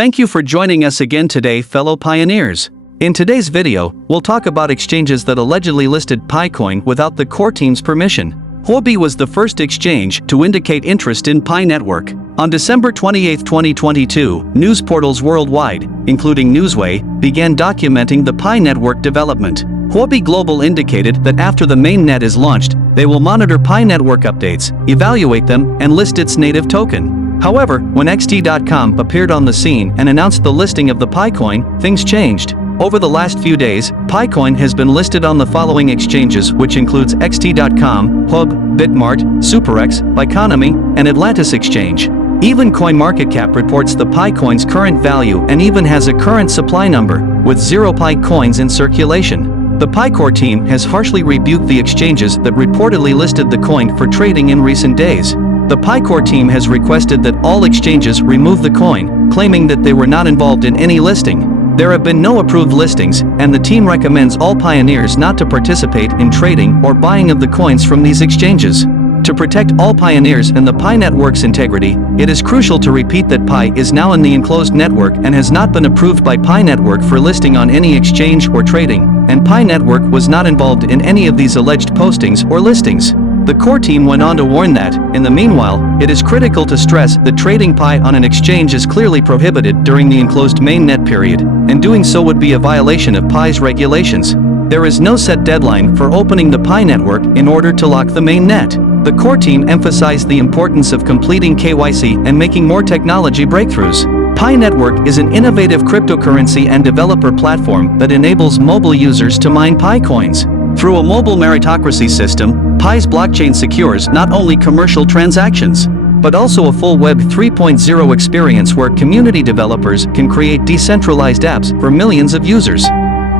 Thank you for joining us again today, fellow pioneers. In today's video, we'll talk about exchanges that allegedly listed Picoin without the core team's permission. Huobi was the first exchange to indicate interest in Pi Network. On December 28, 2022, news portals worldwide, including Newsway, began documenting the Pi Network development. Huobi Global indicated that after the mainnet is launched, they will monitor Pi Network updates, evaluate them, and list its native token. However, when xt.com appeared on the scene and announced the listing of the Picoin, things changed. Over the last few days, Picoin has been listed on the following exchanges, which includes xt.com, Huobi, Bitmart, SuperX, Biconomy, and Atlantis Exchange. Even CoinMarketCap reports the Picoin's current value and even has a current supply number, with 0 Pi coins in circulation. The Picore team has harshly rebuked the exchanges that reportedly listed the coin for trading in recent days. The Picore team has requested that all exchanges remove the coin, claiming that they were not involved in any listing. There have been no approved listings, and the team recommends all pioneers not to participate in trading or buying of the coins from these exchanges. To protect all pioneers and the Pi network's integrity, it is crucial to repeat that Pi is now in the enclosed network and has not been approved by Pi Network for listing on any exchange or trading, and Pi Network was not involved in any of these alleged postings or listings. The core team went on to warn that, in the meanwhile, it is critical to stress that trading Pi on an exchange is clearly prohibited during the enclosed mainnet period, and doing so would be a violation of Pi's regulations. There is no set deadline for opening the Pi network in order to lock the mainnet. The core team emphasized the importance of completing KYC and making more technology breakthroughs. Pi Network is an innovative cryptocurrency and developer platform that enables mobile users to mine Pi coins. Through a mobile meritocracy system, Pi's blockchain secures not only commercial transactions, but also a full Web 3.0 experience where community developers can create decentralized apps for millions of users.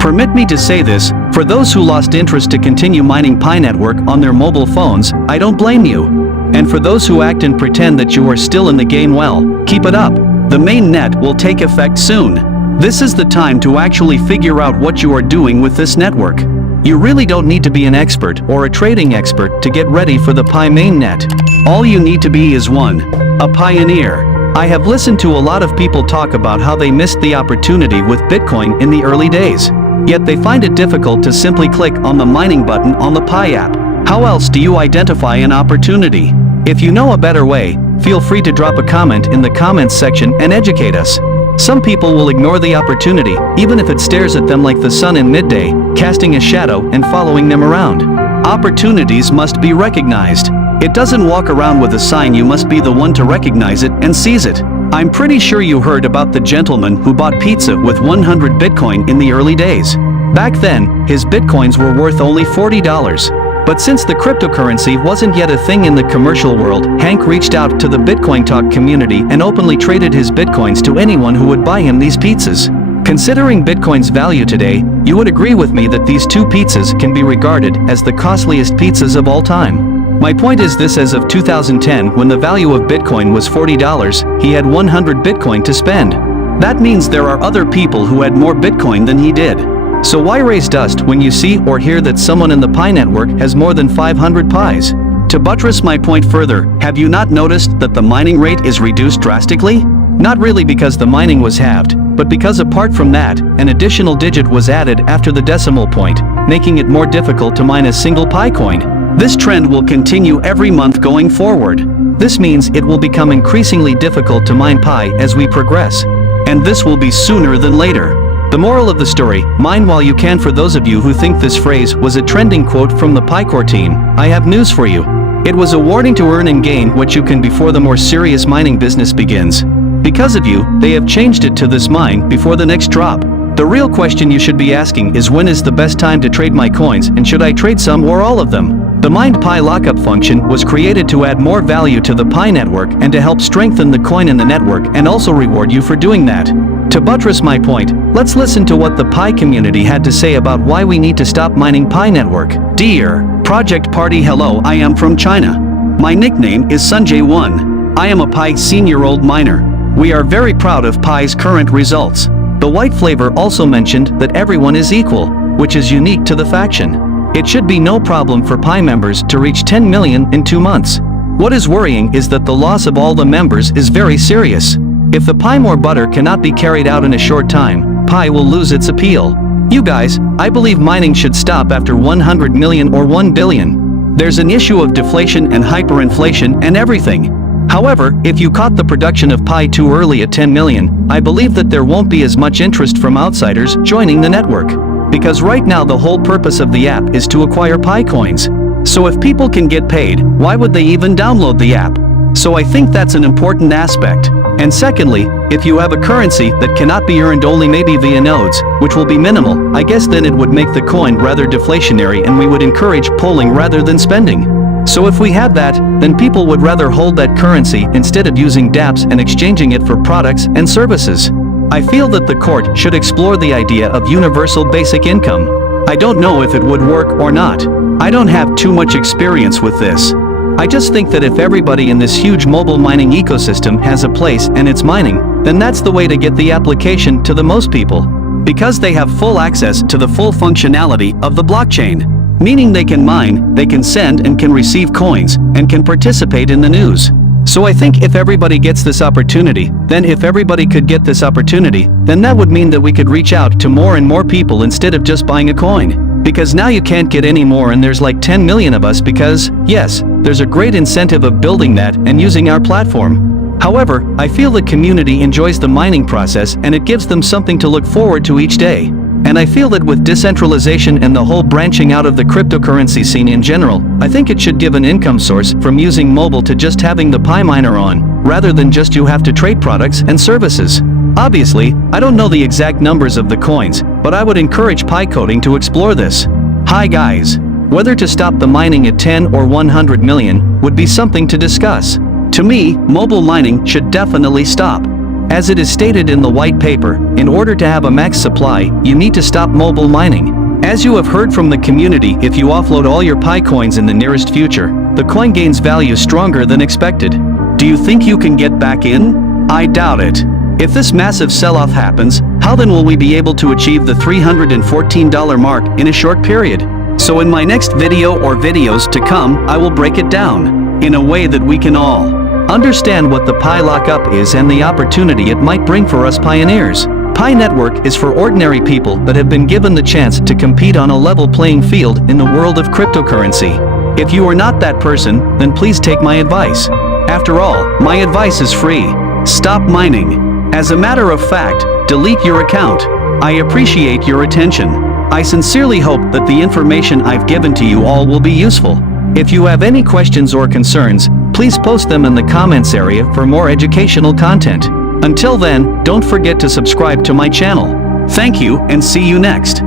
Permit me to say this, for those who lost interest to continue mining Pi Network on their mobile phones, I don't blame you. And for those who act and pretend that you are still in the game, well, keep it up. The mainnet will take effect soon. This is the time to actually figure out what you are doing with this network. You really don't need to be an expert or a trading expert to get ready for the Pi mainnet. All you need to be is a pioneer. I have listened to a lot of people talk about how they missed the opportunity with Bitcoin in the early days. Yet they find it difficult to simply click on the mining button on the Pi app. How else do you identify an opportunity? If you know a better way, feel free to drop a comment in the comments section and educate us. Some people will ignore the opportunity, even if it stares at them like the sun in midday, casting a shadow and following them around. Opportunities must be recognized. It doesn't walk around with a sign, you must be the one to recognize it and seize it. I'm pretty sure you heard about the gentleman who bought pizza with 100 Bitcoin in the early days. Back then, his Bitcoins were worth only $40. But since the cryptocurrency wasn't yet a thing in the commercial world, Hank reached out to the Bitcoin Talk community and openly traded his Bitcoins to anyone who would buy him these pizzas. Considering Bitcoin's value today, you would agree with me that these two pizzas can be regarded as the costliest pizzas of all time. My point is this: as of 2010, when the value of Bitcoin was $40, he had 100 Bitcoin to spend. That means there are other people who had more Bitcoin than he did. So why raise dust when you see or hear that someone in the Pi network has more than 500 Pis? To buttress my point further, have you not noticed that the mining rate is reduced drastically? Not really because the mining was halved, but because apart from that, an additional digit was added after the decimal point, making it more difficult to mine a single Pi coin. This trend will continue every month going forward. This means it will become increasingly difficult to mine Pi as we progress. And this will be sooner than later. The moral of the story: mine while you can. For those of you who think this phrase was a trending quote from the Picore team, I have news for you. It was a warning to earn and gain what you can before the more serious mining business begins. Because of you, they have changed it to this mine before the next drop. The real question you should be asking is, when is the best time to trade my coins, and should I trade some or all of them? The mined Pi lockup function was created to add more value to the Pi network and to help strengthen the coin in the network and also reward you for doing that. To buttress my point, let's listen to what the Pi community had to say about why we need to stop mining Pi network. Dear Project Party, hello, I am from China. My nickname is Sanjay1. I am a Pi senior-old miner. We are very proud of Pi's current results. The white flavor also mentioned that everyone is equal, which is unique to the faction. It should be no problem for Pi members to reach 10 million in 2 months. What is worrying is that the loss of all the members is very serious. If the pie more butter cannot be carried out in a short time, pie will lose its appeal. You guys, I believe mining should stop after 100 million or 1 billion. There's an issue of deflation and hyperinflation and everything. However, if you caught the production of pie too early at 10 million, I believe that there won't be as much interest from outsiders joining the network. Because right now the whole purpose of the app is to acquire pie coins. So if people can get paid, why would they even download the app? So I think that's an important aspect. And secondly, if you have a currency that cannot be earned only maybe via nodes, which will be minimal, I guess then it would make the coin rather deflationary and we would encourage pulling rather than spending. So if we had that, then people would rather hold that currency instead of using dApps and exchanging it for products and services. I feel that the court should explore the idea of universal basic income. I don't know if it would work or not. I don't have too much experience with this. I just think that if everybody in this huge mobile mining ecosystem has a place and it's mining, then that's the way to get the application to the most people. Because they have full access to the full functionality of the blockchain. Meaning they can mine, they can send and can receive coins, and can participate in the news. So I think if everybody gets this opportunity, then if everybody could get this opportunity, then that would mean that we could reach out to more and more people instead of just buying a coin. Because now you can't get any more and there's like 10 million of us because, yes, there's a great incentive of building that and using our platform. However, I feel the community enjoys the mining process and it gives them something to look forward to each day. And I feel that with decentralization and the whole branching out of the cryptocurrency scene in general, I think it should give an income source from using mobile to just having the Pi miner on, rather than just you have to trade products and services. Obviously, I don't know the exact numbers of the coins, but I would encourage Pi coding to explore this. Hi guys. Whether to stop the mining at 10 or 100 million would be something to discuss. To me, mobile mining should definitely stop. As it is stated in the white paper, in order to have a max supply, you need to stop mobile mining. As you have heard from the community, if you offload all your Pi coins in the nearest future, the coin gains value stronger than expected. Do you think you can get back in? I doubt it. If this massive sell-off happens, how then will we be able to achieve the $314 mark in a short period? So in my next video or videos to come, I will break it down in a way that we can all understand what the Pi lockup is and the opportunity it might bring for us pioneers. Pi Network is for ordinary people that have been given the chance to compete on a level playing field in the world of cryptocurrency. If you are not that person, then please take my advice. After all, my advice is free. Stop mining. As a matter of fact, delete your account. I appreciate your attention. I sincerely hope that the information I've given to you all will be useful. If you have any questions or concerns, please post them in the comments area for more educational content. Until then, don't forget to subscribe to my channel. Thank you and see you next.